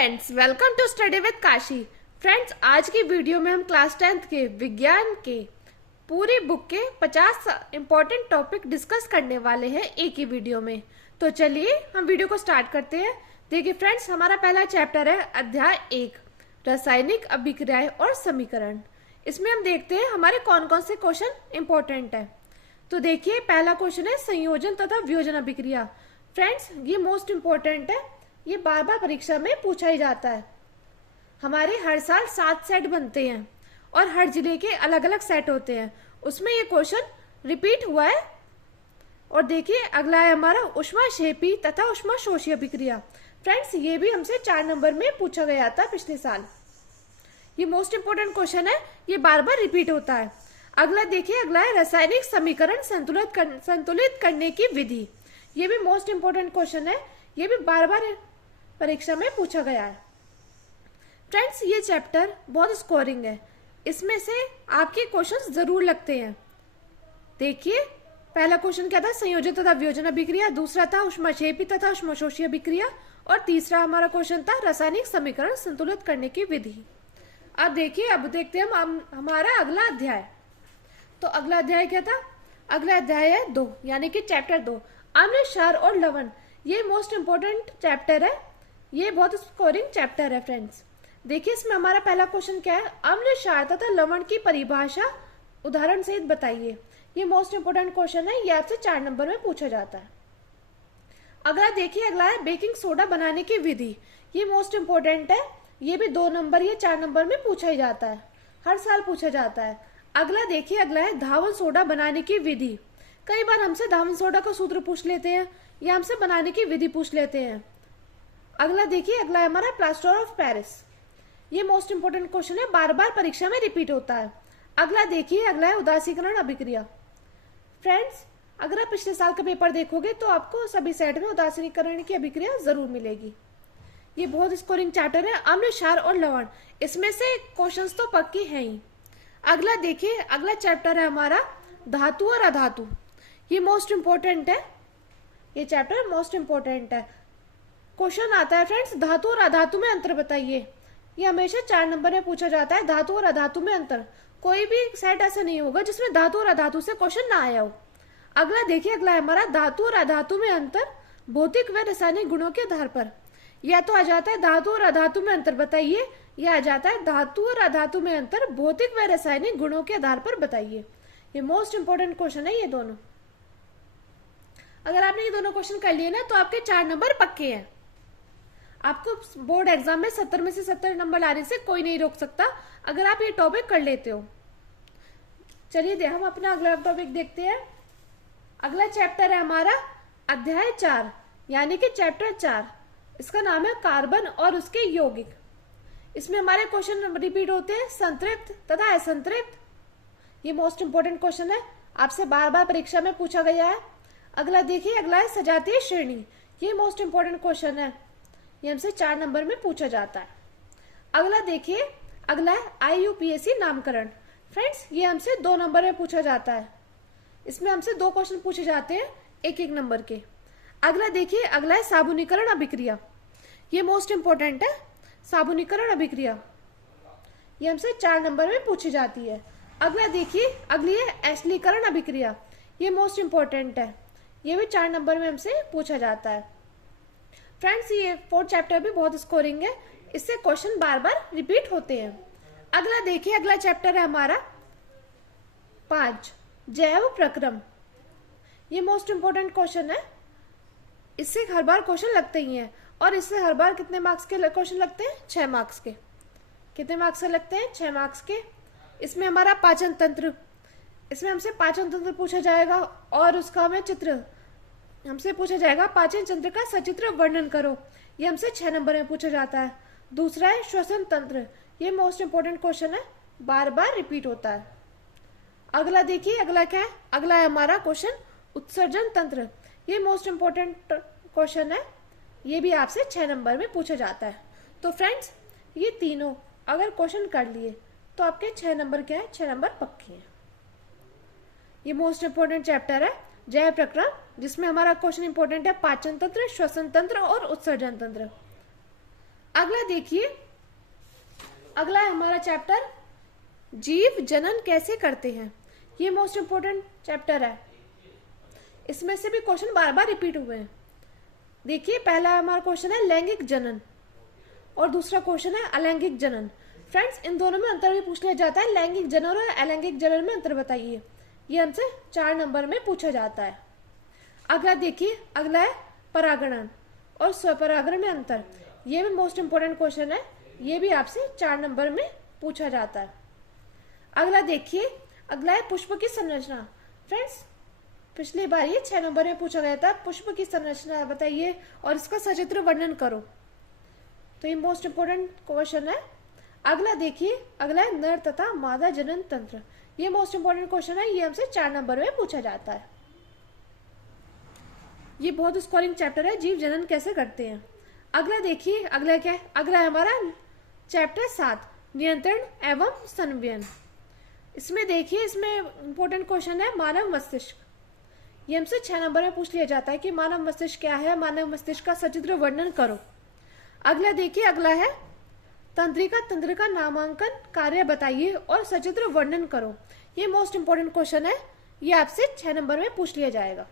Friends, welcome to study with Kashi. Friends, आज की video में हम क्लास 10th के विज्ञान के पूरी बुक के 50 इंपॉर्टेंट टॉपिक डिस्कस करने वाले हैं एक ही वीडियो में। तो चलिए हम वीडियो को स्टार्ट करते हैं। देखिए फ्रेंड्स, हमारा पहला चैप्टर है अध्याय 1 रासायनिक अभिक्रियाएं और समीकरण। इसमें हम देखते हैं हमारे कौन कौन से क्वेश्चन इंपॉर्टेंट है। तो देखिए पहला क्वेश्चन है संयोजन तथा वियोजन अभिक्रिया। फ्रेंड्स, ये मोस्ट इंपॉर्टेंट है, ये बार बार परीक्षा में पूछा ही जाता है। हमारे हर साल 7 सेट बनते हैं और हर जिले के अलग अलग सेट होते हैं, उसमें ये क्वेश्चन रिपीट हुआ है। और देखिए अगला है हमारा ऊष्माक्षेपी तथा ऊष्माशोषी अभिक्रिया। फ्रेंड्स, ये भी हमसे 4 नंबर में पूछा गया था पिछले साल। ये मोस्ट इंपोर्टेंट क्वेश्चन है, ये बार बार रिपीट होता है। अगला देखिए, अगला है रासायनिक समीकरण संतुलित करने की विधि। ये भी मोस्ट इंपोर्टेंट क्वेश्चन है, ये भी बार बार परीक्षा में पूछा गया है। फ्रेंड्स, ये चैप्टर बहुत स्कोरिंग है, इसमें से आपके क्वेश्चंस जरूर लगते हैं। देखिए पहला क्वेश्चन क्या था, संयोजन तथा वियोजन अभिक्रिया। दूसरा था ऊष्माक्षेपी तथा ऊष्माशोषी अभिक्रिया। और तीसरा हमारा क्वेश्चन था रासायनिक समीकरण संतुलित करने की विधि। अब देखिए, अब देखते हैं हम हमारा अगला अध्याय। तो अगला अध्याय क्या था, अगला अध्याय है 2 यानी कि चैप्टर 2 अम्ल, क्षार और लवण। ये मोस्ट इंपोर्टेंट चैप्टर है, ये बहुत स्कोरिंग चैप्टर है। फ्रेंड्स देखिए, इसमें हमारा पहला क्वेश्चन क्या है, अम्ल, क्षार तथा लवण की परिभाषा उदाहरण सहित बताइए। ये मोस्ट इंपोर्टेंट क्वेश्चन है, ये आपसे 4 नंबर में पूछा जाता है। अगला देखिए, अगला है बेकिंग सोडा बनाने की विधि। ये मोस्ट इंपोर्टेंट है, ये भी 2 नंबर या 4 नंबर में पूछा ही जाता है, हर साल पूछा जाता है। अगला देखिए, अगला है धावन सोडा बनाने की विधि। कई बार हमसे धावन सोडा का सूत्र पूछ लेते हैं या हमसे बनाने की विधि पूछ लेते हैं। अगला देखिए, अगला है हमारा प्लास्टर ऑफ पेरिस। ये मोस्ट इंपोर्टेंट क्वेश्चन है, बार बार परीक्षा में रिपीट होता है। अगला देखिए, अगला है उदासीकरण अभिक्रिया। फ्रेंड्स, अगर आप पिछले साल का पेपर देखोगे तो आपको सभी सेट में उदासीकरण की अभिक्रिया जरूर मिलेगी। ये बहुत स्कोरिंग चैप्टर है, अम्ल, क्षार और लवण। इसमें से क्वेश्चंस तो पक्के हैं ही। अगला देखिए, अगला चैप्टर है हमारा धातु और अधातु। ये मोस्ट इंपोर्टेंट है, ये चैप्टर मोस्ट इंपोर्टेंट है। क्वेश्चन आता है फ्रेंड्स, धातु और अधातु में अंतर बताइए। ये हमेशा 4 नंबर में पूछा जाता है, धातु और अधातु में अंतर। कोई भी सेट ऐसा नहीं होगा जिसमें धातु और अधातु से क्वेश्चन ना आया हो। अगला देखिए, अगला है हमारा धातु और अधातु में अंतर भौतिक व रासायनिक गुणों के आधार पर। या तो आ जाता है धातु और अधातु में अंतर बताइए, या आ जाता है धातु और अधातु में अंतर भौतिक व रासायनिक गुणों के आधार पर बताइए। ये मोस्ट इंपोर्टेंट क्वेश्चन है ये दोनों। अगर आपने ये दोनों क्वेश्चन कर लिए ना तो आपके 4 नंबर पक्के हैं। आपको बोर्ड एग्जाम में 70 में से 70 नंबर लाने से कोई नहीं रोक सकता अगर आप ये टॉपिक कर लेते हो। चलिए हम अपना अगला टॉपिक देखते हैं। अगला चैप्टर है हमारा अध्याय 4 यानी कि चैप्टर 4। इसका नाम है कार्बन और उसके यौगिक। इसमें हमारे क्वेश्चन रिपीट होते हैं, संतृप्त तथा असंतृप्त। ये मोस्ट इंपोर्टेंट क्वेश्चन है, आपसे बार बार परीक्षा में पूछा गया है। अगला देखिए, अगला है सजातीय श्रेणी। ये मोस्ट इंपोर्टेंट क्वेश्चन है, ये हमसे 4 नंबर में पूछा जाता है। अगला देखिए, अगला है IUPAC नामकरण। फ्रेंड्स, ये हमसे 2 नंबर में पूछा जाता है। इसमें हमसे 2 क्वेश्चन पूछे जाते हैं 1-1 नंबर के। अगला देखिए, अगला है साबुनीकरण अभिक्रिया। ये मोस्ट इंपोर्टेंट है, साबुनीकरण अभिक्रिया, ये हमसे 4 नंबर में पूछी जाती है। अगला देखिए, अगली है एसिडीकरण अभिक्रिया। ये मोस्ट इंपोर्टेंट है, ये भी 4 नंबर में हमसे पूछा जाता है। फ्रेंड्स, ये 4th चैप्टर भी बहुत स्कोरिंग है, इससे क्वेश्चन बार बार रिपीट होते हैं। अगला देखिए, अगला चैप्टर है हमारा 5 जैव प्रक्रम। ये मोस्ट इंपोर्टेंट क्वेश्चन है, इससे हर बार क्वेश्चन लगते ही हैं। और इससे हर बार कितने मार्क्स के क्वेश्चन लगते हैं, 6 मार्क्स के। कितने मार्क्स के लगते हैं, 6 मार्क्स के। इसमें हमारा पाचन तंत्र, इसमें हमसे पाचन तंत्र पूछा जाएगा और उसका हमें चित्र हमसे पूछा जाएगा, पाचन तंत्र का सचित्र वर्णन करो। ये हमसे 6 नंबर में पूछा जाता है। दूसरा है श्वसन तंत्र। ये मोस्ट इंपोर्टेंट क्वेश्चन है, बार बार रिपीट होता है। अगला देखिए, अगला क्या है, अगला है हमारा क्वेश्चन उत्सर्जन तंत्र। ये मोस्ट इंपोर्टेंट क्वेश्चन है, ये भी आपसे 6 नंबर में पूछा जाता है। तो फ्रेंड्स, ये तीनों अगर क्वेश्चन कर लिए तो आपके 6 नंबर क्या है, 6 नंबर पक्के हैं। ये मोस्ट इंपोर्टेंट चैप्टर है जैव प्रक्रम, जिसमें हमारा क्वेश्चन इंपोर्टेंट है पाचन तंत्र, श्वसन तंत्र और उत्सर्जन तंत्र। अगला देखिए, अगला है हमारा चैप्टर जीव जनन कैसे करते हैं। ये मोस्ट इंपोर्टेंट चैप्टर है, इसमें से भी क्वेश्चन बार बार रिपीट हुए हैं। देखिए, पहला हमारा क्वेश्चन है लैंगिक जनन और दूसरा क्वेश्चन है अलैंगिक जनन। फ्रेंड्स, इन दोनों में अंतर भी पूछ लिया जाता है। लैंगिक जनन और अलैंगिक जनन में अंतर बताइए, ये हमसे 4 नंबर में पूछा जाता है। अगला देखिए, अगला है परागणन और स्वपरागण में अंतर। ये भी मोस्ट इंपोर्टेंट क्वेश्चन है, ये भी आपसे 4 नंबर में पूछा जाता है। अगला देखिए, अगला है पुष्प की संरचना। फ्रेंड्स, पिछली बार ये 6 नंबर में पूछा गया था, पुष्प की संरचना बताइए और इसका सचित्र वर्णन करो। तो ये मोस्ट इंपोर्टेंट क्वेश्चन है। अगला देखिए, अगला है नर तथा मादा जनन तंत्र। ये मोस्ट इंपोर्टेंट क्वेश्चन है, ये हमसे 4 नंबर में पूछा जाता है। ये बहुत स्कोरिंग चैप्टर है, जीव जनन कैसे करते हैं। अगला देखिए, अगला क्या है, अगला है हमारा चैप्टर 7 नियंत्रण एवं संवयन। इसमें देखिए, इसमें इंपॉर्टेंट क्वेश्चन है मानव मस्तिष्क। ये हमसे 6 नंबर में पूछ लिया जाता है कि मानव मस्तिष्क क्या है, मानव मस्तिष्क का सचित्र वर्णन करो। अगला देखिए, अगला है तंत्रिका तंत्र का नामांकन कार्य बताइए और सचित्र वर्णन करो। ये मोस्ट इंपोर्टेंट क्वेश्चन है, ये आपसे 6 नंबर में पूछ लिया जाएगा।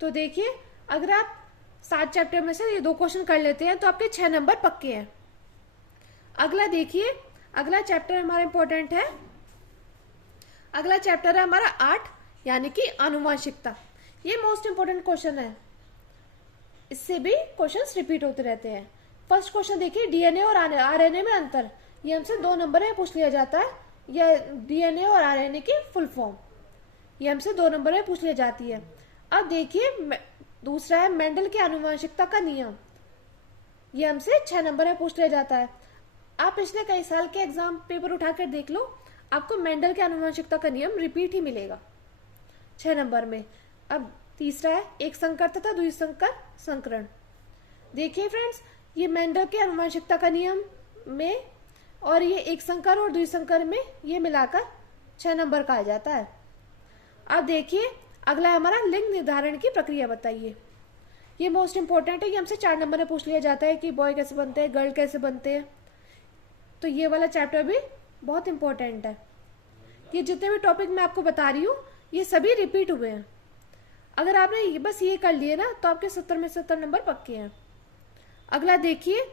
तो देखिए, अगर आप 7 चैप्टर में से ये 2 क्वेश्चन कर लेते हैं तो आपके 6 नंबर पक्के हैं। अगला देखिए, अगला चैप्टर हमारा इंपॉर्टेंट है, अगला चैप्टर है हमारा 8 यानी कि आनुवंशिकता। ये मोस्ट इंपोर्टेंट क्वेश्चन है, इससे भी क्वेश्चंस रिपीट होते रहते हैं। फर्स्ट क्वेश्चन देखिए, डीएनए और आरएनए में अंतर। ये हमसे 2 नंबर में पूछ लिया जाता है। यह डीएनए और आरएनए की फुल फॉर्म, ये हमसे 2 नंबर में पूछ ली जाती है। अब देखिए, दूसरा है मेंडल के आनुवंशिकता का नियम। ये हमसे 6 नंबर में पूछ लिया जाता है। आप पिछले कई साल के एग्जाम पेपर उठाकर देख लो, आपको मेंडल के आनुवंशिकता का नियम रिपीट ही मिलेगा 6 नंबर में। अब तीसरा है एक संकर तथा द्विसंकर संकरण। देखिए फ्रेंड्स, ये मेंडल के आनुवंशिकता का नियम में और ये एक संकर और द्विसंकर में ये मिलाकर 6 नंबर का आ जाता है। अब देखिए, अगला है हमारा लिंग निर्धारण की प्रक्रिया बताइए। ये मोस्ट इंपोर्टेंट है, ये हमसे 4 नंबर में पूछ लिया जाता है कि बॉय कैसे बनते हैं, गर्ल कैसे बनते हैं। तो ये वाला चैप्टर भी बहुत इंपॉर्टेंट है। ये जितने भी टॉपिक मैं आपको बता रही हूँ ये सभी रिपीट हुए हैं। अगर आपने बस ये कर लिए ना तो आपके 70 में 70 नंबर पक्के हैं। अगला देखिए,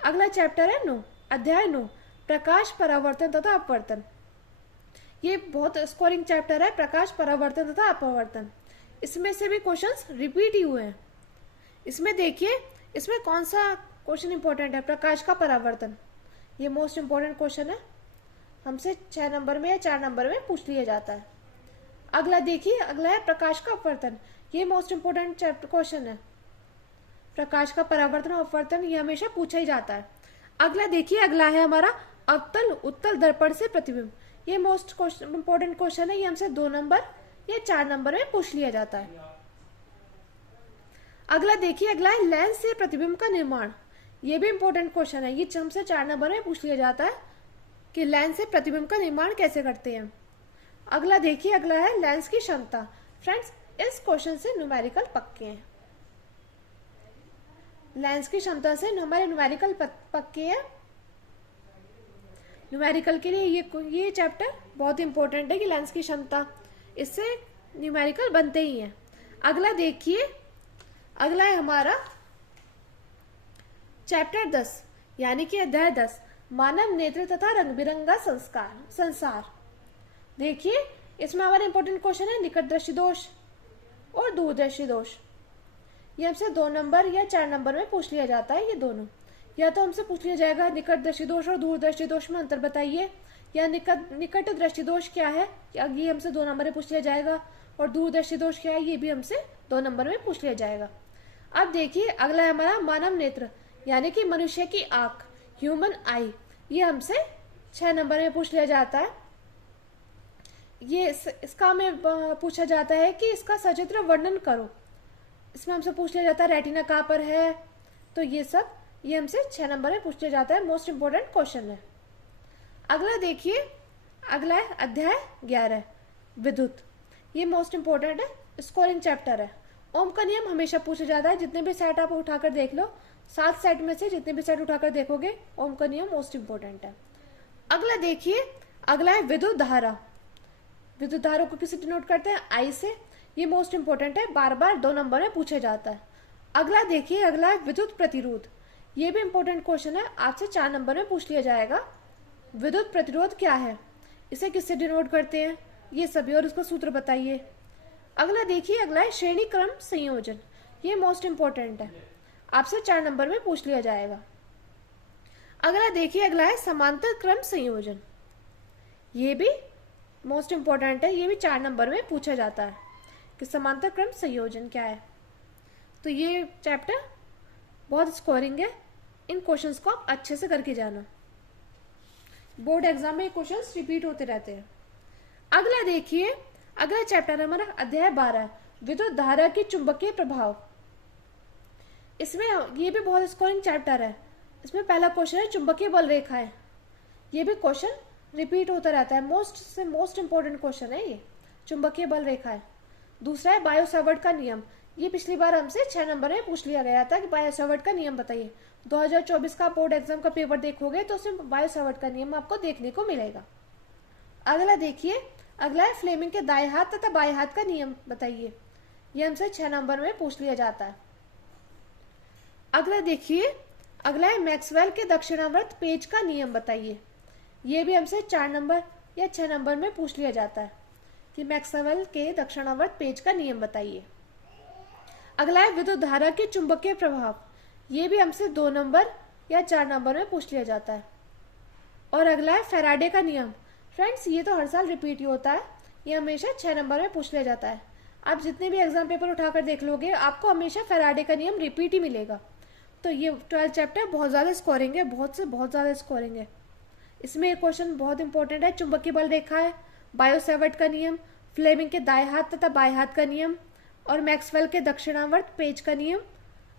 अगला चैप्टर है 9, अध्याय 9 प्रकाश परावर्तन तथा अपवर्तन। ये बहुत स्कोरिंग चैप्टर है, प्रकाश परावर्तन तथा अपवर्तन। इसमें से भी क्वेश्चंस रिपीट ही हुए हैं। इसमें देखिए, इसमें कौन सा क्वेश्चन इंपॉर्टेंट है, प्रकाश का परावर्तन। ये मोस्ट इंपॉर्टेंट क्वेश्चन है, हमसे 6 नंबर में या 4 नंबर में पूछ लिया जाता है। अगला देखिए, अगला है प्रकाश का अपवर्तन। ये मोस्ट इंपॉर्टेंट चैप्टर क्वेश्चन है, प्रकाश का परावर्तन और अपवर्तन, ये हमेशा पूछा ही जाता है। अगला देखिए, अगला है हमारा अवतल उत्तल दर्पण से प्रतिबिंब। ये मोस्ट इंपॉर्टेंट क्वेश्चन है, ये हमसे 2 नंबर या 4 नंबर में पूछ लिया जाता है। अगला देखिए, अगला है लेंस से प्रतिबिंब का निर्माण। ये भी इंपॉर्टेंट क्वेश्चन है, ये हमसे 4 नंबर में पूछ लिया जाता है कि लेंस से प्रतिबिंब का निर्माण कैसे करते हैं। अगला देखिए, अगला है लेंस की क्षमता। फ्रेंड्स, इस क्वेश्चन से न्यूमेरिकल पक्के हैं, लेंस की क्षमता से हमारे न्यूमेरिकल पक्के हैं। न्यूमेरिकल के लिए ये चैप्टर बहुत इंपॉर्टेंट है कि लेंस की क्षमता, इससे न्यूमेरिकल बनते ही हैं। अगला देखिए, अगला है हमारा चैप्टर 10 यानी कि अध्याय 10 मानव नेत्र तथा रंग बिरंगा संसार। देखिए, इसमें हमारा इंपॉर्टेंट क्वेश्चन है निकट दृष्टि दोष और दूरदृष्टि दोष। ये हमसे 2 नंबर या 4 नंबर में पूछ लिया जाता है। ये दोनों, या तो हमसे पूछ लिया जाएगा निकट दृष्टि दोष और दूरदृष्टि दोष में अंतर बताइए, या निकट दृष्टि दोष क्या है, ये हमसे 2 नंबर में पूछ लिया जाएगा, और दूरदृष्टि दोष क्या है, ये भी हमसे 2 नंबर में पूछ लिया जाएगा। अब देखिए, अगला है हमारा मानव नेत्र यानी कि मनुष्य की आंख, ह्यूमन आई। ये हमसे 6 नंबर में पूछ लिया जाता है। ये इसका हमें पूछा जाता है कि इसका सचित्र वर्णन करो। इसमें हमसे पूछ लिया जाता है रेटिना कहाँ पर है, तो ये सब ये हमसे 6 नंबर में पूछ लिया जाता है। मोस्ट इंपोर्टेंट क्वेश्चन है। अगला देखिए, अगला है अध्याय 11 विद्युत। ये मोस्ट इंपोर्टेंट है, स्कोरिंग चैप्टर है ओम का नियम हमेशा पूछा जाता है, जितने भी सेट आप उठाकर देख लो, 7 सेट में से जितने भी सेट उठाकर देखोगे ओम का नियम मोस्ट इंपॉर्टेंट है। अगला देखिए, अगला है विद्युत धारा। विद्युत धारा को किससे डिनोट करते हैं? आई से। ये मोस्ट इंपॉर्टेंट है, बार बार 2 नंबर में पूछा जाता है। अगला देखिए, अगला है विद्युत प्रतिरोध। ये भी इंपॉर्टेंट क्वेश्चन है, आपसे 4 नंबर में पूछ लिया जाएगा। विद्युत प्रतिरोध क्या है, इसे किससे डिनोट करते हैं, ये सभी, और उसका सूत्र बताइए। अगला देखिए, अगला है श्रेणी क्रम संयोजन। ये मोस्ट इंपॉर्टेंट है, आपसे 4 नंबर में पूछ लिया जाएगा। अगला देखिए, अगला है समांतर क्रम संयोजन। ये भी मोस्ट इंपॉर्टेंट है, ये भी 4 नंबर में पूछा जाता है कि समांतर क्रम संयोजन क्या है। तो ये चैप्टर बहुत स्कोरिंग है, इन क्वेश्चंस को आप अच्छे से करके जाना, बोर्ड एग्जाम में क्वेश्चंस रिपीट होते रहते हैं। अगला देखिए, अगला चैप्टर हमारा अध्याय 12 विद्युत धारा के चुंबकीय प्रभाव। इसमें ये भी बहुत स्कोरिंग चैप्टर है। इसमें पहला क्वेश्चन है चुंबकीय बल रेखाएं। ये भी क्वेश्चन रिपीट होता रहता है, मोस्ट इंपॉर्टेंट क्वेश्चन है ये, चुंबकीय बल रेखाएं। दूसरा है बायो सावर्ट का नियम। ये पिछली बार हमसे 6 नंबर में पूछ लिया गया था कि बायो सावर्ट का नियम बताइए। 2024 का बोर्ड एग्जाम का पेपर देखोगे तो उसमें बायो सावर्ट का नियम आपको देखने को मिलेगा। अगला देखिए, अगला है फ्लेमिंग के दाएं हाथ तथा बाएं हाथ का नियम बताइए। ये हमसे 6 नंबर में पूछ लिया जाता है। अगला देखिए, अगला है मैक्सवेल के दक्षिणावर्त पेज का नियम बताइए। ये भी हमसे 4 नंबर या 6 नंबर में पूछ लिया जाता है कि मैक्सवेल के दक्षिणावर्त पेज का नियम बताइए। अगला है विद्युत धारा के चुंबकीय प्रभाव। ये भी हमसे 2 नंबर या 4 नंबर में पूछ लिया जाता है। और अगला है फैराडे का नियम। फ्रेंड्स, ये तो हर साल रिपीट ही होता है, ये हमेशा 6 नंबर में पूछ लिया जाता है। आप जितने भी एग्जाम पेपर उठाकर देख लोगे, आपको हमेशा फैराडे का नियम रिपीट ही मिलेगा। तो ये 12 चैप्टर बहुत ज़्यादा स्कोरिंग है, बहुत से बहुत ज़्यादा स्कोरिंग है। इसमें एक क्वेश्चन बहुत इंपॉर्टेंट है, चुंबकीय बल रेखा है, बायो सावर्ट का नियम, फ्लेमिंग के दाएं हाथ तथा बाएं हाथ का नियम, और मैक्सवेल के दक्षिणावर्त पेज का नियम।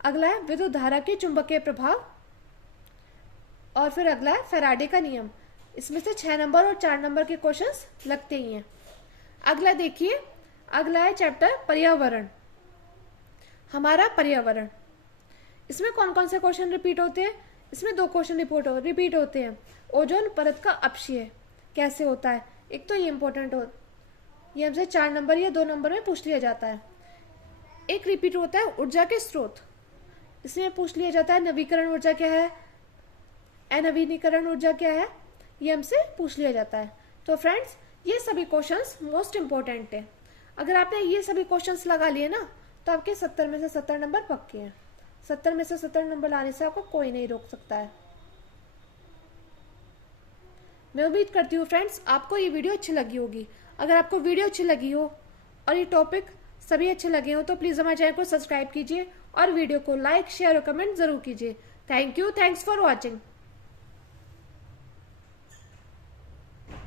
अगला है विद्युत धारा के चुंबकीय प्रभाव, और फिर अगला है फैराडे का नियम। इसमें से 6 नंबर और 4 नंबर के क्वेश्चंस लगते ही हैं। अगला देखिए, अगला है चैप्टर पर्यावरण, हमारा पर्यावरण। इसमें कौन कौन से क्वेश्चन रिपीट होते हैं? इसमें 2 क्वेश्चन रिपीट होते हैं। ओजोन परत का अपक्षय कैसे होता है, एक तो ये इंपॉर्टेंट हो, ये हमसे 4 नंबर या 2 नंबर में पूछ लिया जाता है। एक रिपीट होता है ऊर्जा के स्रोत। इसमें पूछ लिया जाता है नवीकरण ऊर्जा क्या है, अनवीनीकरण ऊर्जा क्या है, ये हमसे पूछ लिया जाता है। तो फ्रेंड्स, ये सभी क्वेश्चंस मोस्ट इंपॉर्टेंट है। अगर आपने ये सभी क्वेश्चंस लगा लिए ना, तो आपके 70 में से 70 नंबर पक्के हैं। 70 में से 70 नंबर लाने से आपको कोई नहीं रोक सकता है। मैं उम्मीद करती हूँ फ्रेंड्स, आपको ये वीडियो अच्छी लगी होगी। अगर आपको वीडियो अच्छी लगी हो और ये टॉपिक सभी अच्छे लगे हो, तो प्लीज़ हमारे चैनल को सब्सक्राइब कीजिए और वीडियो को लाइक, शेयर और कमेंट जरूर कीजिए। Thank you, thanks for watching.